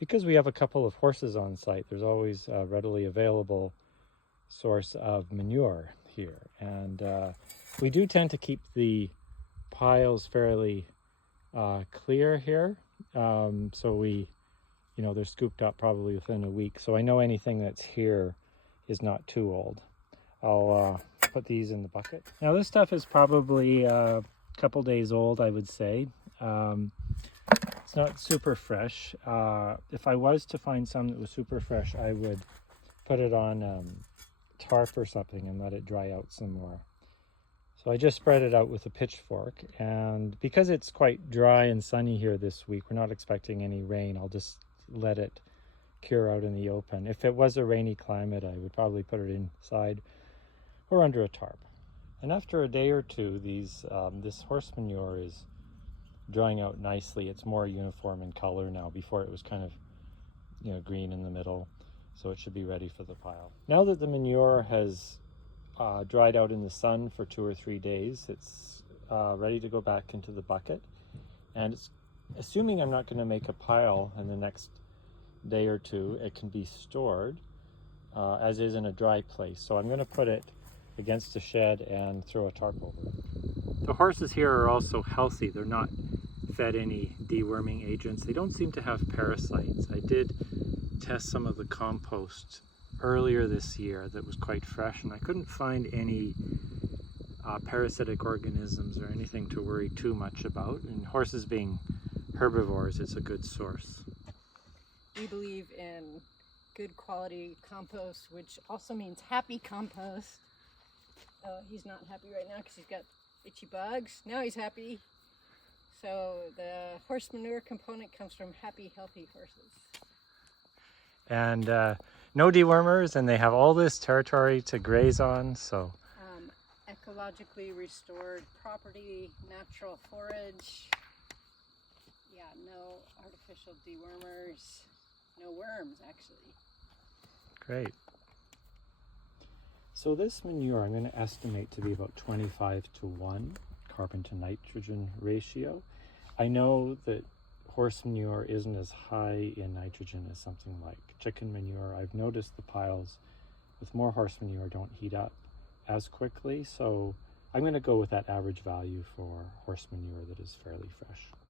because we have a couple of horses on site, there's always a readily available source of manure here. And we do tend to keep the piles fairly clear here. So they're scooped up probably within a week. So I know anything that's here is not too old. I'll put these in the bucket. Now this stuff is probably a couple days old, I would say. It's not super fresh. If I was to find some that was super fresh, I would put it on tarp or something and let it dry out some more. So I just spread it out with a pitchfork, and because it's quite dry and sunny here this week, we're not expecting any rain. I'll just let it cure out in the open. If it was a rainy climate, I would probably put it inside or under a tarp. And after a day or two, this horse manure is drying out nicely. It's more uniform in color now. Before it was kind of green in the middle, so it should be ready for the pile. Now that the manure has dried out in the sun for 2 or 3 days, it's ready to go back into the bucket. And it's, assuming I'm not going to make a pile in the next day or two, it can be stored as is in a dry place. So I'm going to put it against a shed and throw a tarp over it. The horses here are also healthy. They're not fed any deworming agents. They don't seem to have parasites. I did test some of the compost earlier this year that was quite fresh, and I couldn't find any parasitic organisms or anything to worry too much about. And horses being herbivores, it's a good source. We believe in good quality compost, which also means happy compost. He's not happy right now because he's got itchy bugs. Now he's happy. So the horse manure component comes from happy, healthy horses. And no dewormers, and they have all this territory to graze on, so. Ecologically restored property, natural forage. Yeah, no artificial dewormers, no worms actually. Great. So this manure I'm going to estimate to be about 25:1 carbon to nitrogen ratio. I know that horse manure isn't as high in nitrogen as something like chicken manure. I've noticed the piles with more horse manure don't heat up as quickly, so I'm going to go with that average value for horse manure that is fairly fresh.